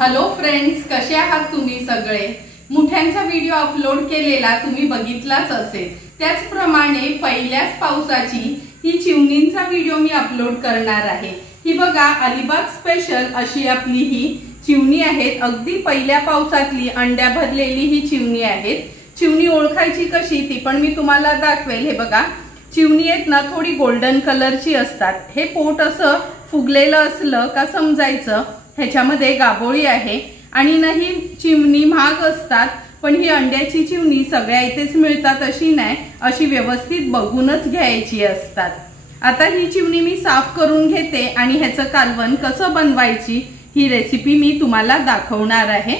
Hello friends, कसे आहात तुम्ही सगळे। मुठ्यांचा व्हिडिओ अपलोड केलेला तुम्ही बघितलाच असेल। त्याचप्रमाणे पहिल्याच पावसाची ही चिवणींचा व्हिडिओ मी अपलोड करणार आहे। ही बघा, अलिबाग स्पेशल अशी आपली ही चिवणी आहे। अगदी पहिल्या पावसातली अंड्या भरलेली ही चिवणी आहे। चिवणी ओळखायची कशी ती पण मी तुम्हाला दाखवेल। हे बघा, चिवणी आहेत ना थोडी गोल्डन कलरची असतात। हे पोट असं फुगलेलं असलं का समजायचं ह्याच्यामध्ये गाभोळी आहे। आणि नाही चिवणी महाग असतात, पण ही अंड्याची चिवणी सगळ्या इथेच मिळतात अशी नाही, अशी व्यवस्थित बघूनच घ्यायची असतात। आता ही चिवणी मी साफ करून घेते आणि ह्याचं कालवण कसं बनवायची ही रेसिपी मी तुम्हाला दाखवणार आहे।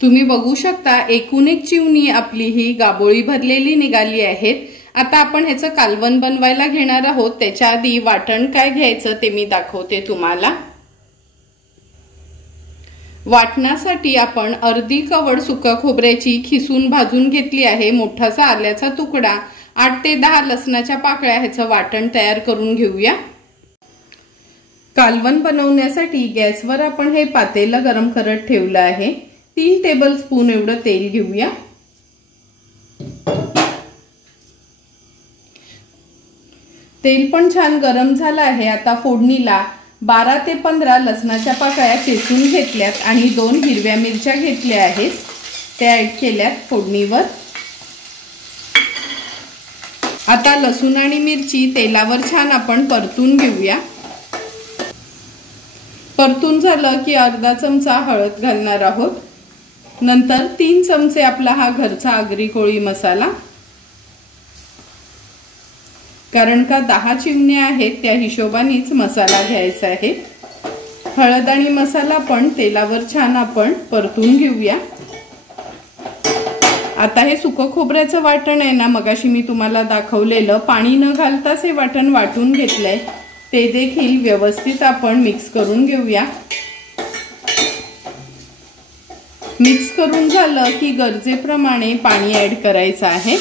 तुम्ही बघू शकता एकूण एक चिवणी आपली ही गाभोळी भरलेली निघाली आहे। आता आपण ह्याचं कालवण बनवायला घेणार आहोत। त्याच्या आधी वाटण काय घ्यायचं ते मी दाखवते तुम्हाला। वाटणासाठी आपण अर्धी कवड सुका खोबऱ्याची खिसून भाजून घेतली आहे। मोठासा आल्याचा तुकडा, 8 ते 10 लसणाच्या पाकळ्या ह्याचं वाटण तयार करून घेऊया। कालवण बनवण्यासाठी गॅसवर आपण हे पातेलं गरम करत ठेवलं आहे। 3 टेबलस्पून एवढं तेल घेऊया। तेल पण छान गरम झालं आहे। आता फोडणीला 12 ते 15 लसणाच्या पाकळ्या चेचून घेतल्यात आणि 2 हिरव्या मिरच्या घेतल्या आहेत, त्या ऍड केल्यात फोडणीवर। आता लसूण आणि मिरची तेलावर छान आपण परतून घेऊया। परतून झालं की अर्धा चमचा हळद घालणार आहोत। नंतर 3 चमचे आपला हा घरचा आगरी कोळी मसाला, कारण का 10 चिवण्या आहेत त्या हिशोबानेच मसाला घ्यायचा आहे। हळद आणि मसाला पण तेलावर छान आपण परतून घेऊया। आता हे सुकं खोबऱ्याचं वाटण आहे ना, मगाशी मी तुम्हाला दाखवलेलं, पाणी न घालताच हे वाटण वाटून घेतलंय, ते देखील व्यवस्थित आपण मिक्स करून घेऊया। मिक्स करून झालं की गरजेप्रमाणे पाणी ऍड करायचं आहे।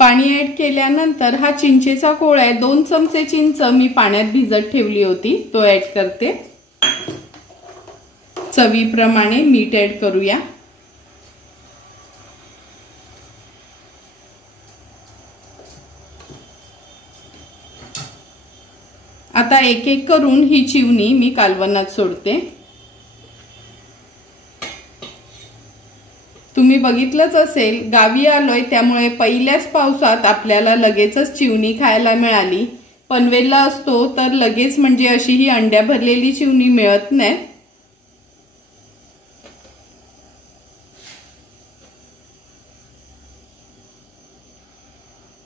पाणी ऍड केल्यानंतर हा चिंचेचा कोळ आहे, 2 चमचे चिंच मी पाण्यात भिजत ठेवली होती, तो ऍड करते। चवीप्रमाणे मीठ ऍड करूया। आता एक एक करून ही चिवणी मी कालवणात सोडते। तुम्ही बघितलंच असेल, गावी आलोय त्यामुळे पहिल्याच पावसात आपल्याला लगेचच चिवणी खायला मिळाली। पनवेलला असतो तर लगेच म्हणजे अशी ही अंड्या भरलेली चिवणी मिळत नाही।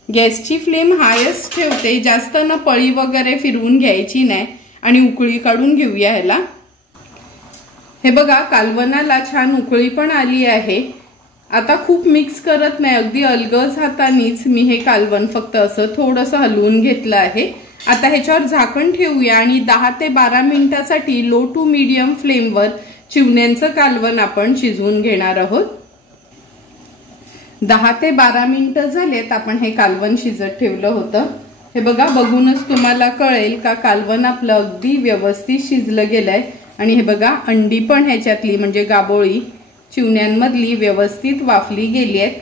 गॅसची फ्लेम हायच ठेवते, जास्त न पळी वगैरे फिरवून घ्यायची नाही आणि उकळी काढून घेऊया ह्याला। हे बघा, कालवणाला छान उकळी पण आली आहे। आता खूप मिक्स करत नाही, अगदी अलगद हातानेच मी हे कालवण फक्त असं थोडंसं हलवून घेतलं आहे। आता ह्याच्यावर झाकण ठेवूया आणि 10 ते 12 मिनिटासाठी लो टू मीडियम फ्लेमवर चिवण्यांचं कालवण आपण शिजवून घेणार आहोत। 10 ते 12 मिनिटं झालेत आपण हे कालवण शिजत ठेवलं होतं। हे बघा, बघूनच तुम्हाला कळेल का कालवण आपलं अगदी व्यवस्थित शिजलं गेलंय। आणि हे बघा, अंडी पण ह्याच्यातली म्हणजे गाभोळी चिवण्यांमधली व्यवस्थित वाफली गेली आहेत।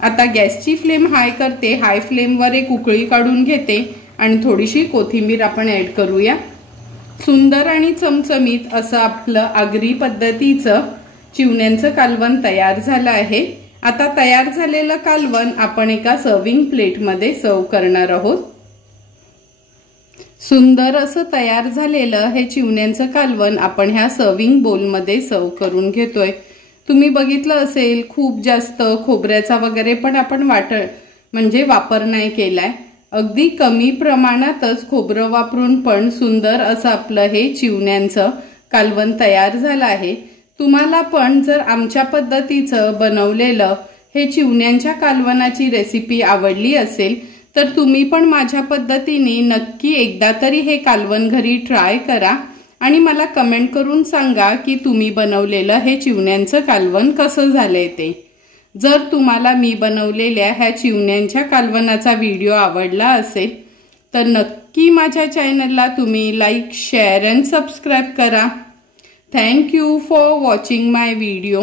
आता गॅसची फ्लेम हाय करते, हाय फ्लेमवर एक उकळी काढून घेते आणि थोडीशी कोथिंबीर आपण ऍड करूया। सुंदर आणि चमचमीत असं आपलं आगरी पद्धतीचं चिवण्यांचं कालवण तयार झालं आहे। आता तयार झालेलं कालवण आपण एका सर्विंग प्लेटमध्ये सर्व करणार आहोत। सुंदर असं तयार झालेलं हे चिवण्यांचं कालवण आपण ह्या सर्विंग बोलमध्ये सर्व करून घेतोय। तुम्ही बघितलं असेल, खूप जास्त खोबऱ्याचा वगैरे पण आपण वापर नाही केलाय। अगदी कमी प्रमाणातच खोबरं वापरून पण सुंदर असं आपलं हे चिवण्यांचं कालवण तयार झालं आहे। तुम्हाला पण जर आमच्या पद्धतीचं बनवलेलं हे चिवण्यांच्या कालवणाची रेसिपी आवडली असेल तर तुम्ही पण माझ्या पद्धतीने नक्की एकदा तरी हे कालवण घरी ट्राय करा आणि मला कमेंट करून सांगा की तुम्ही बनवलेलं हे चिवण्यांचं कालवण कसं झालंय ते। जर तुम्हाला मी बनवलेल्या ह्या चिवण्यांच्या कालवणाचा व्हिडिओ आवडला असेल तर नक्की माझ्या चॅनलला तुम्ही लाईक, शेअर अँड सबस्क्राईब करा। Thank you for watching my video.